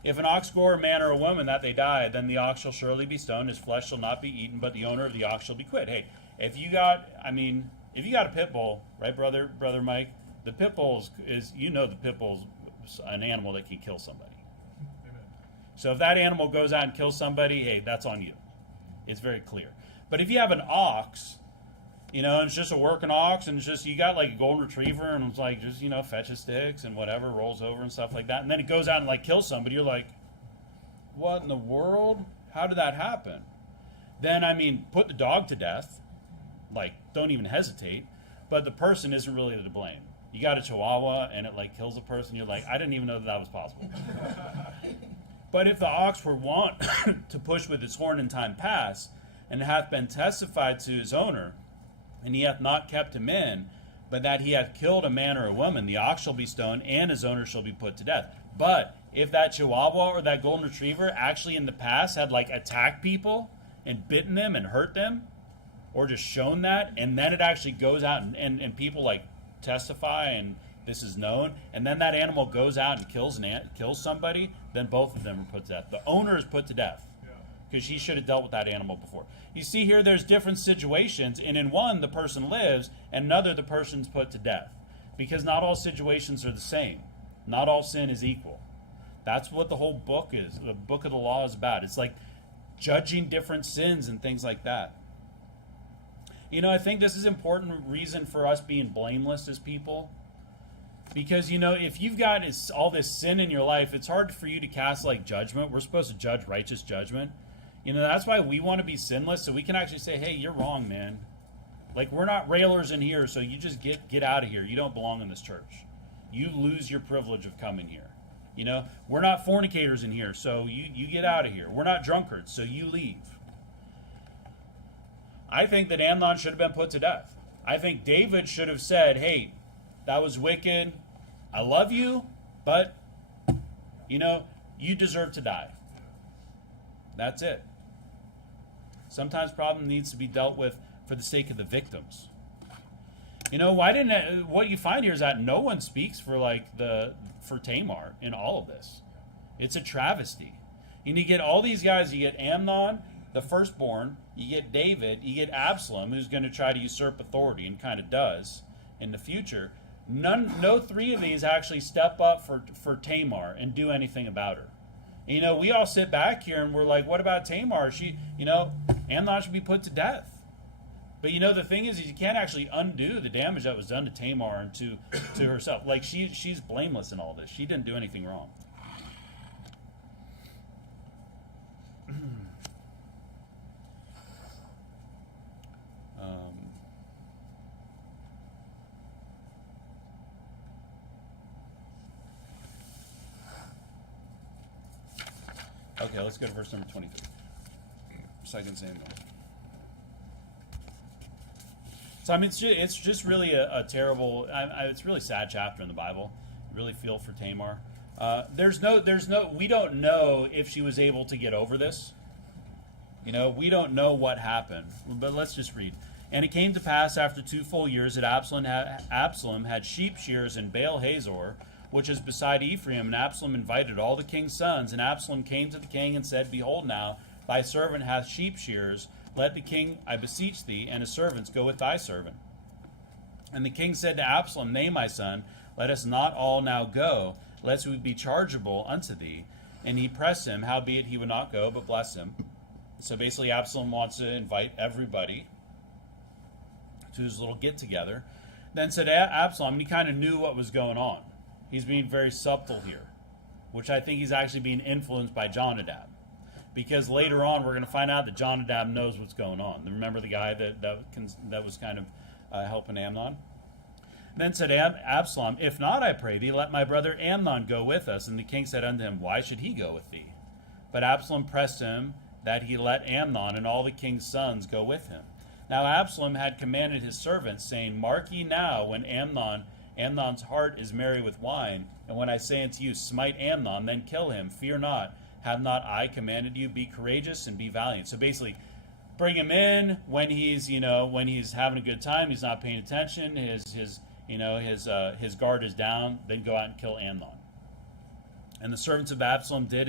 If an ox gore a man or a woman that they die, then the ox shall surely be stoned, his flesh shall not be eaten, but the owner of the ox shall be quit. Hey, if you got a pit bull, right, brother Mike, the pit bull the pit bull's an animal that can kill somebody. Amen. So if that animal goes out and kills somebody, hey, that's on you. It's very clear. But if you have an ox, and it's just a working ox, and it's just, you got a golden retriever, and it's just, fetches sticks and whatever, rolls over and stuff like that, and then it goes out and kills somebody, you're like, what in the world? How did that happen? Then, put the dog to death. Don't even hesitate. But the person isn't really to blame. You got a chihuahua and it kills a person. You're like, I didn't even know that was possible. But if the ox were wont to push with his horn in time past, and hath been testified to his owner, and he hath not kept him in, but that he hath killed a man or a woman, the ox shall be stoned, and his owner shall be put to death. But if that chihuahua or that golden retriever actually in the past had attacked people and bitten them and hurt them, or just shown that, and then it actually goes out and people testify and this is known, and then that animal goes out and kills somebody, then both of them are put to death. The owner is put to death because he should have dealt with that animal before. You see here, there's different situations, and in one the person lives, and another the person's put to death, because not all situations are the same. Not all sin is equal. That's what the whole book is. The book of the law is about. It's judging different sins and things like that. I think this is an important reason for us being blameless as people. Because, if you've got all this sin in your life, it's hard for you to cast judgment. We're supposed to judge righteous judgment. That's why we want to be sinless, so we can actually say, hey, you're wrong, man. We're not railers in here, so you just get out of here. You don't belong in this church. You lose your privilege of coming here. We're not fornicators in here, so you get out of here. We're not drunkards, so you leave. I think that Amnon should have been put to death. I think David should have said, hey, that was wicked. I love you, but, you deserve to die. That's it. Sometimes problem needs to be dealt with for the sake of the victims. What you find here is that no one speaks for Tamar in all of this. It's a travesty. And you get all these guys, you get Amnon, the firstborn, you get David, you get Absalom, who's going to try to usurp authority and kind of does in the future. No three of these actually step up for Tamar and do anything about her. We all sit back here and we're like, what about Tamar? Amnon should be put to death. But the thing is you can't actually undo the damage that was done to Tamar and to herself. She's blameless in all this. She didn't do anything wrong. Okay, let's go to verse number 23. 2 Samuel. So it's just really a terrible. It's a really sad chapter in the Bible. I really feel for Tamar. We don't know if she was able to get over this. We don't know what happened. But let's just read. And it came to pass after 2 full years that Absalom had sheep shears in Baal Hazor, which is beside Ephraim. And Absalom invited all the king's sons. And Absalom came to the king and said, Behold now, thy servant hath sheep shears. Let the king, I beseech thee, and his servants go with thy servant. And the king said to Absalom, Nay, my son, let us not all now go, lest we be chargeable unto thee. And he pressed him, howbeit he would not go, but bless him. So basically Absalom wants to invite everybody to his little get-together. Then said Absalom, and he kind of knew what was going on. He's being very subtle here, which I think he's actually being influenced by Jonadab. Because later on, we're going to find out that Jonadab knows what's going on. Remember the guy that was kind of helping Amnon? Then said Absalom, If not, I pray thee, let my brother Amnon go with us. And the king said unto him, Why should he go with thee? But Absalom pressed him that he let Amnon and all the king's sons go with him. Now Absalom had commanded his servants, saying, Mark ye now, when Amnon's heart is merry with wine, and when I say unto you, Smite Amnon, then kill him, fear not. Have not I commanded you, be courageous and be valiant? So basically, bring him in when he's having a good time, he's not paying attention, his guard is down, then go out and kill Amnon. And the servants of Absalom did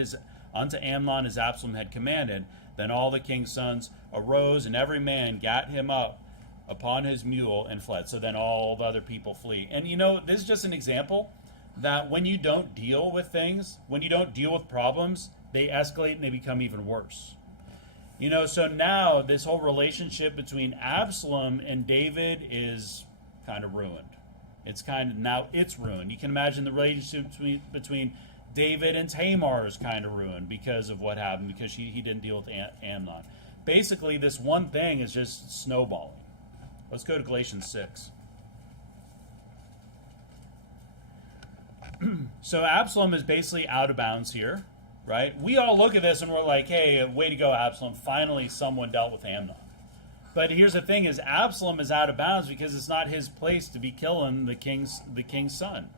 unto Amnon as Absalom had commanded. Then all the king's sons arose, and every man gat him up upon his mule and fled. So then all the other people flee. And this is just an example that when you don't deal with things, when you don't deal with problems, they escalate and they become even worse. So now this whole relationship between Absalom and David is kind of ruined. It's ruined. You can imagine the relationship between David and Tamar is kind of ruined because of what happened, because he didn't deal with Amnon. Basically, this one thing is just snowballing. Let's go to Galatians 6. So Absalom is basically out of bounds here, right? We all look at this and we're like, hey, way to go, Absalom. Finally, someone dealt with Amnon. But here's the thing is Absalom is out of bounds because it's not his place to be killing the king's son,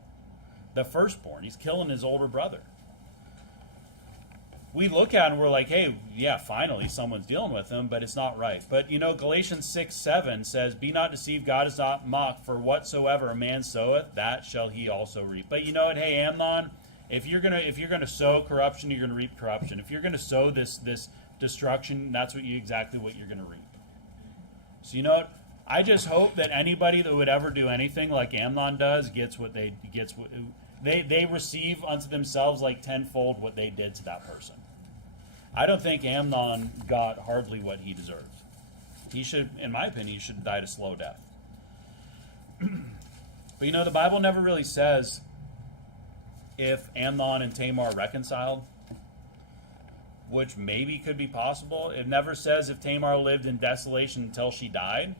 the firstborn. He's killing his older brother. We look at it and we're like, hey, yeah, finally someone's dealing with him, but it's not right. But, Galatians 6:7 says, Be not deceived, God is not mocked, for whatsoever a man soweth, that shall he also reap. But you know what, hey, Amnon, if you're gonna sow corruption, you're gonna reap corruption. If you're gonna sow this destruction, that's exactly what you're gonna reap. So you know what? I just hope that anybody that would ever do anything like Amnon does gets what they receive unto themselves like tenfold what they did to that person. I don't think Amnon got hardly what he deserved. He should, in my opinion, he should have died a slow death. But the Bible never really says if Amnon and Tamar reconciled, which maybe could be possible. It never says if Tamar lived in desolation until she died.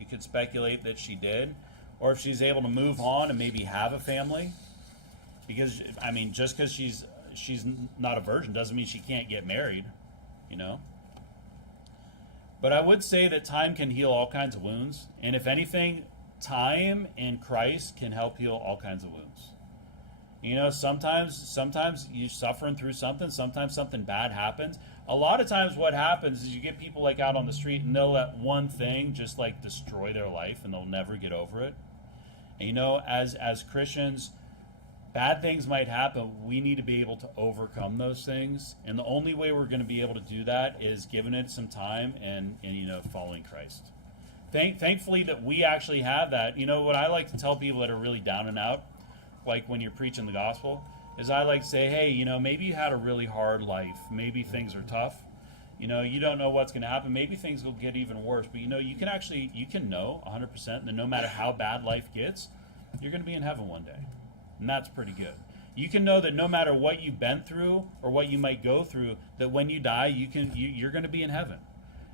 You could speculate that she did. Or if she's able to move on and maybe have a family. Because, just because she's not a virgin doesn't mean she can't get married, But I would say that time can heal all kinds of wounds. And if anything, time in Christ can help heal all kinds of wounds. Sometimes you're suffering through something. Sometimes something bad happens. A lot of times what happens is you get people like out on the street and they'll let one thing just like destroy their life and they'll never get over it. And as Christians, bad things might happen. We need to be able to overcome those things. And the only way we're going to be able to do that is giving it some time and following Christ. Thankfully that we actually have that. What I like to tell people that are really down and out, like when you're preaching the gospel, is I like to say, hey, maybe you had a really hard life. Maybe things are tough. You don't know what's going to happen. Maybe things will get even worse. But, you can know 100% that no matter how bad life gets, you're going to be in heaven one day. And that's pretty good. You can know that no matter what you've been through or what you might go through, that when you die, you're going to be in heaven.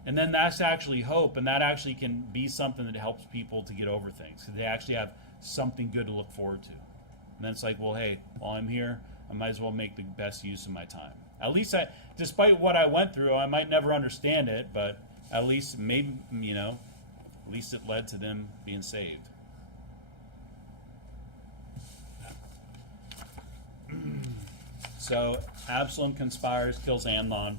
And then that's actually hope, and that actually can be something that helps people to get over things. So they actually have something good to look forward to. And then it's like, well, hey, while I'm here, I might as well make the best use of my time. At least despite what I went through, I might never understand it, but at least maybe, at least it led to them being saved. So Absalom conspires, kills Amnon.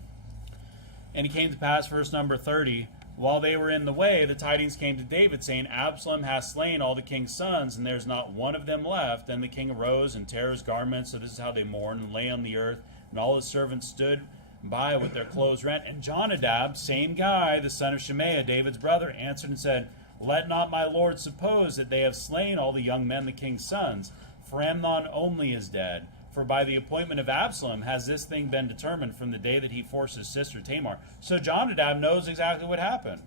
And it came to pass, verse number 30, while they were in the way, the tidings came to David, saying, Absalom hath slain all the king's sons, and there's not one of them left. Then the king arose and tare his garments, so this is how they mourned, and lay on the earth. And all his servants stood by with their clothes rent. And Jonadab, same guy, the son of Shemaiah, David's brother, answered and said, Let not my lord suppose that they have slain all the young men, the king's sons, for Amnon only is dead. For by the appointment of Absalom has this thing been determined from the day that he forced his sister Tamar. So Jonadab knows exactly what happened.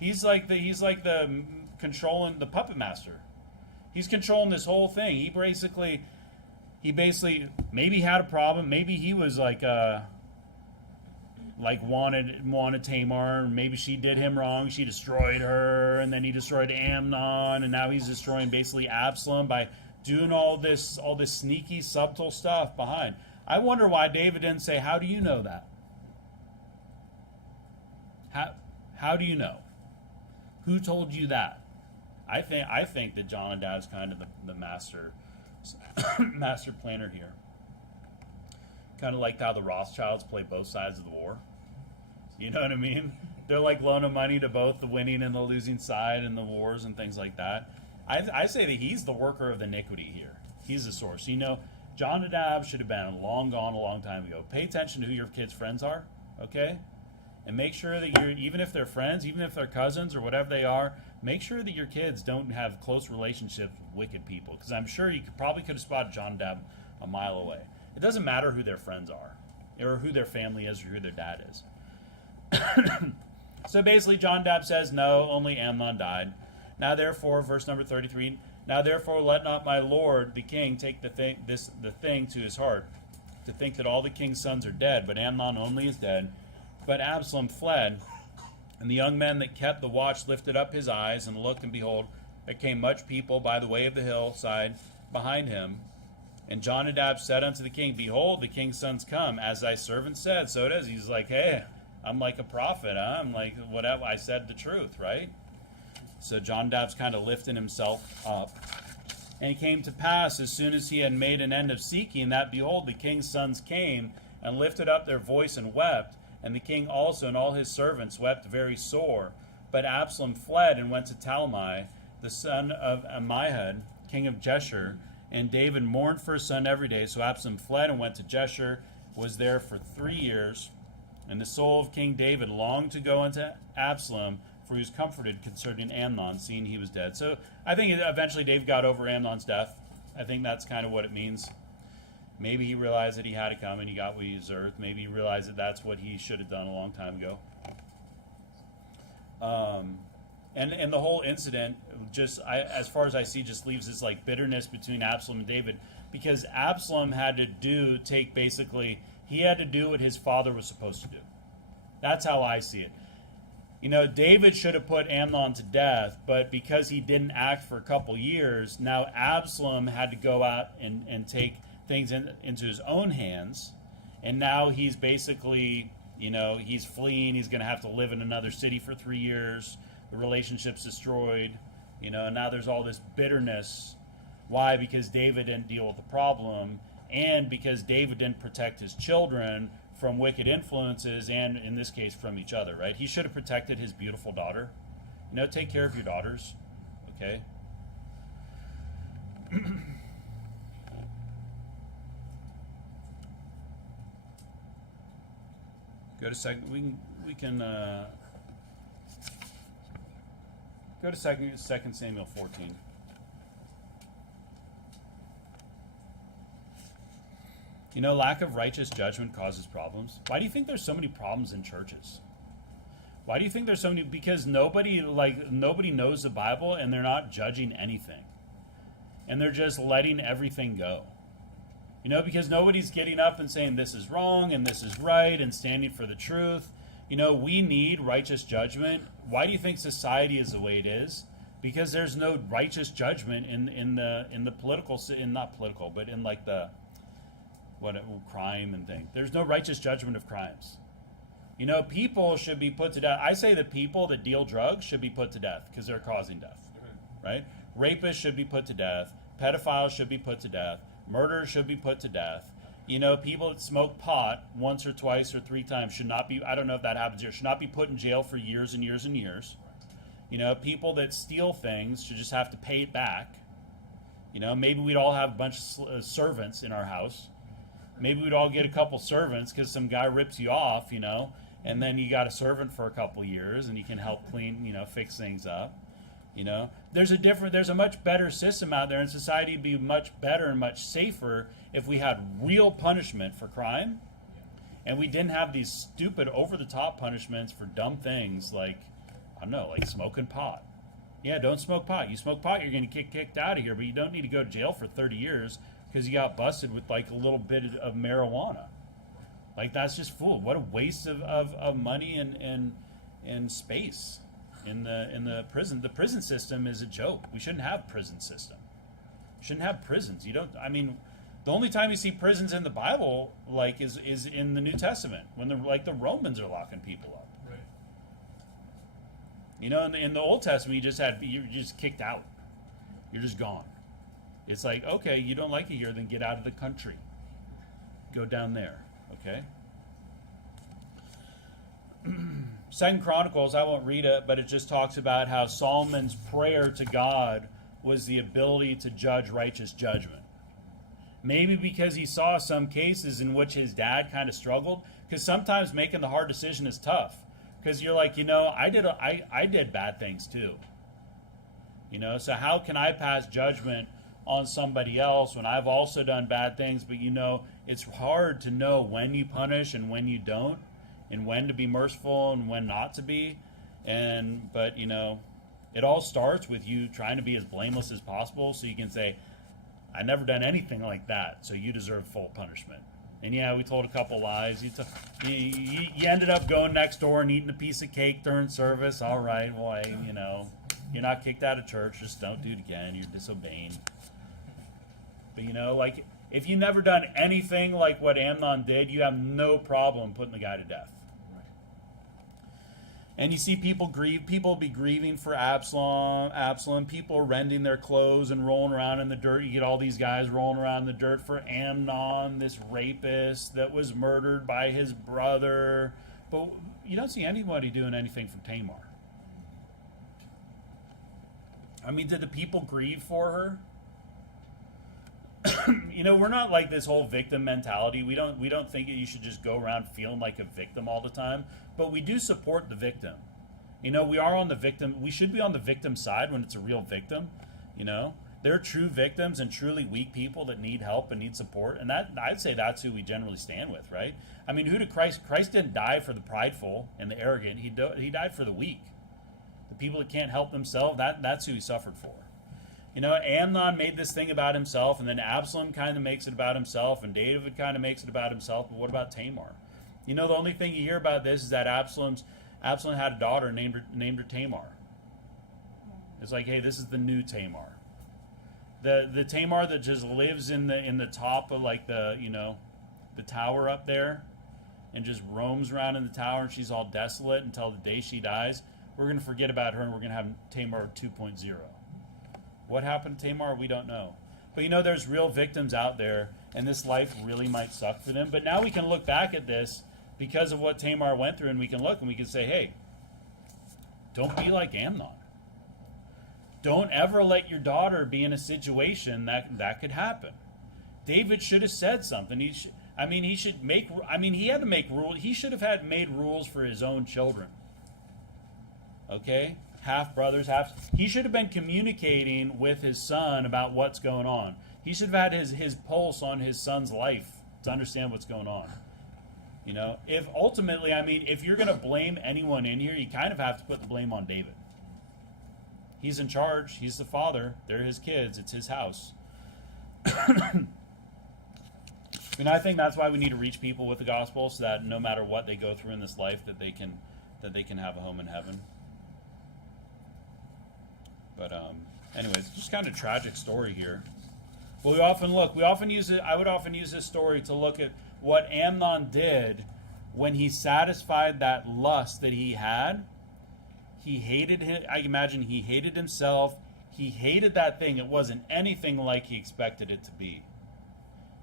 He's like the controlling the puppet master. He's controlling this whole thing. He basically maybe had a problem. Maybe he was wanted Tamar, and maybe she did him wrong. She destroyed her, and then he destroyed Amnon, and now he's destroying basically Absalom by doing all this sneaky, subtle stuff behind. I wonder why David didn't say, how do you know that? How do you know? Who told you that? I think that Jonadab's kind of the master master planner here. Kind of like how the Rothschilds play both sides of the war. You know what I mean? They're like loaning money to both the winning and the losing side in the wars and things like that. I say that he's the worker of iniquity here. He's the source. Jonadab should have been long gone a long time ago. Pay attention to who your kids' friends are, okay? And make sure that even if they're friends, even if they're cousins or whatever they are, make sure that your kids don't have close relationships with wicked people. Because I'm sure you probably could have spotted Jonadab a mile away. It doesn't matter who their friends are, or who their family is, or who their dad is. So basically, Jonadab says, no, only Amnon died. Now therefore, verse number 33, now therefore let not my lord the king take the thing to his heart, to think that all the king's sons are dead, but Amnon only is dead. But Absalom fled, and the young men that kept the watch lifted up his eyes, and looked, and behold, there came much people by the way of the hillside behind him. And Jonadab said unto the king, Behold, the king's sons come, as thy servant said. So it is. He's like, hey, I'm like a prophet. Huh? I'm like, whatever, I said the truth, right? So Jonadab's kind of lifting himself up. And it came to pass, as soon as he had made an end of seeking, that, behold, the king's sons came, and lifted up their voice and wept. And the king also and all his servants wept very sore. But Absalom fled and went to Talmai, the son of Ammihud, king of Geshur. And David mourned for his son every day. So Absalom fled and went to Geshur, was there for 3 years. And the soul of King David longed to go unto Absalom, for he was comforted concerning Amnon, seeing he was dead. So I think eventually David got over Amnon's death. I think that's kind of what it means. Maybe he realized that he had to come and he got what he deserved. Maybe he realized that that's what he should have done a long time ago. And the whole incident, as far as I see, just leaves this like bitterness between Absalom and David, because Absalom had to do what his father was supposed to do. That's how I see it. David should have put Amnon to death, but because he didn't act for a couple years, now Absalom had to go out and take things into his own hands, and now he's basically, he's fleeing. He's going to have to live in another city for 3 years. The relationship's destroyed, and now there's all this bitterness. Why? Because David didn't deal with the problem, and because David didn't protect his children from wicked influences, and in this case from each other, right? He should have protected his beautiful daughter. Take care of your daughters, okay? Go to second. We can go to second Samuel 14. Lack of righteous judgment causes problems. Why do you think there's so many problems in churches? Why do you think there's so many? Because nobody knows the Bible, and they're not judging anything, and they're just letting everything go. Because nobody's getting up and saying this is wrong and this is right and standing for the truth. We need righteous judgment. Why do you think society is the way it is? Because there's no righteous judgment in the political, not political, but in like the crime and thing. There's no righteous judgment of crimes. People should be put to death. I say the people that deal drugs should be put to death because they're causing death, right? Rapists should be put to death. Pedophiles should be put to death. Murderers should be put to death. People that smoke pot once or twice or 3 times should not be, I don't know if that happens here, should not be put in jail for years and years and years. People that steal things should just have to pay it back. Maybe we'd all have a bunch of servants in our house. Maybe we'd all get a couple servants because some guy rips you off, and then you got a servant for a couple years and you can help clean, fix things up. There's a much better system out there, and society would be much better and much safer if we had real punishment for crime, and we didn't have these stupid over-the-top punishments for dumb things like, I don't know, like smoking pot. Yeah, don't smoke pot. You smoke pot, you're going to get kicked out of here, but you don't need to go to jail for 30 years because you got busted with like a little bit of marijuana. Like, that's just fool. What a waste of money and space. In the prison. The prison system is a joke. We shouldn't have a prison system. We shouldn't have prisons. The only time you see prisons in the Bible is in the New Testament when the Romans are locking people up. Right. In the Old Testament you're just kicked out. You're just gone. It's like, okay, you don't like it here, then get out of the country. Go down there. Okay? Second Chronicles, I won't read it, but it just talks about how Solomon's prayer to God was the ability to judge righteous judgment. Maybe because he saw some cases in which his dad kind of struggled, because sometimes making the hard decision is tough. Because you're like, I did bad things too. So how can I pass judgment on somebody else when I've also done bad things? But it's hard to know when you punish and when you don't, and when to be merciful and when not to be. But it all starts with you trying to be as blameless as possible so you can say, I never done anything like that, so you deserve full punishment. And yeah, we told a couple lies. You ended up going next door and eating a piece of cake during service. All right, well, you're not kicked out of church. Just don't do it again. You're disobeying. But if you never done anything like what Amnon did, you have no problem putting the guy to death. And you see people be grieving for Absalom, people rending their clothes and rolling around in the dirt. You get all these guys rolling around in the dirt for Amnon, this rapist that was murdered by his brother. But you don't see anybody doing anything for Tamar. Did the people grieve for her? We're not like this whole victim mentality. We don't think that you should just go around feeling like a victim all the time, but we do support the victim. We are on the victim. We should be on the victim side when it's a real victim, They're true victims and truly weak people that need help and need support. And that, I'd say that's who we generally stand with, right? I mean, who did Christ didn't die for the prideful and the arrogant. He died for the weak, the people that can't help themselves. That's who he suffered for. You know, Amnon made this thing about himself, and then Absalom kind of makes it about himself, and David kind of makes it about himself. But what about Tamar? You know, the only thing you hear about this is that Absalom had a daughter named her Tamar. It's like, hey, this is the new Tamar. The Tamar that just lives in the top of like the tower up there, and just roams around in the tower, and she's all desolate until the day she dies. We're going to forget about her, and we're going to have Tamar 2.0. What happened to Tamar? We don't know. But you know, there's real victims out there, and this life really might suck for them. But now we can look back at this because of what Tamar went through, and we can look and we can say, hey, don't be like Amnon. Don't ever let your daughter be in a situation that could happen. David should have said something. He had to make rules. He should have made rules for his own children. Okay? Half brothers, he should have been communicating with his son about what's going on. He should have had his pulse on his son's life to understand what's going on. You know, if you're going to blame anyone in here, you kind of have to put the blame on David. He's in charge. He's the father. They're his kids. It's his house. And I think that's why we need to reach people with the gospel, so that no matter what they go through in this life, that they can have a home in heaven. But anyways, just kind of a tragic story here. Well, I would often use this story to look at what Amnon did when he satisfied that lust that he had. He hated him. I imagine he hated himself. He hated that thing. It wasn't anything like he expected it to be.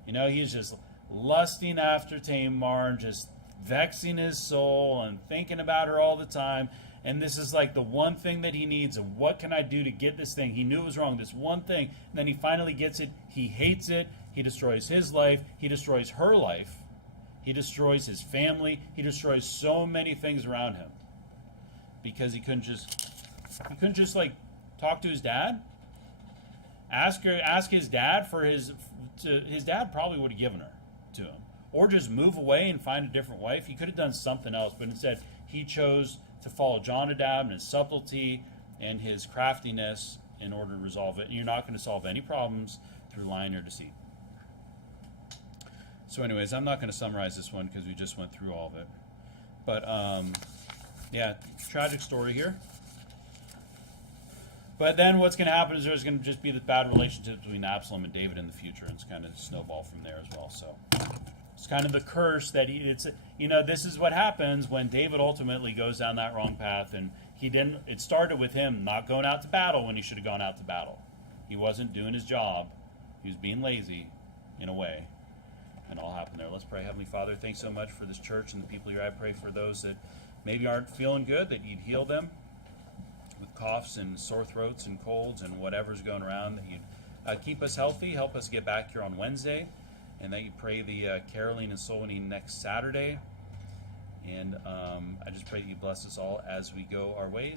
You know, he's just lusting after Tamar and just vexing his soul and thinking about her all the time. And this is like the one thing that he needs. And what can I do to get this thing? He knew it was wrong, this one thing. And then he finally gets it. He hates it. He destroys his life. He destroys her life. He destroys his family. He destroys so many things around him. Because he couldn't just like talk to his dad. Ask his dad for his dad probably would have given her to him. Or just move away and find a different wife. He could have done something else, but instead he chose to follow Jonadab and his subtlety and his craftiness in order to resolve it. And you're not going to solve any problems through lying or deceit. So anyways, I'm not going to summarize this one because we just went through all of it. But yeah, tragic story here. But then what's going to happen is there's going to just be the bad relationship between Absalom and David in the future, and it's kind of snowball from there as well. So it's kind of the curse that this is what happens when David ultimately goes down that wrong path, and it started with him not going out to battle when he should have gone out to battle. He wasn't doing his job. He was being lazy in a way, and all happened there. Let's pray. Heavenly Father, thanks so much for this church and the people here. I pray for those that maybe aren't feeling good, that you'd heal them with coughs and sore throats and colds and whatever's going around, that you'd keep us healthy, help us get back here on Wednesday, and that you pray the caroling and soul winning next Saturday. And I just pray that you bless us all as we go our ways.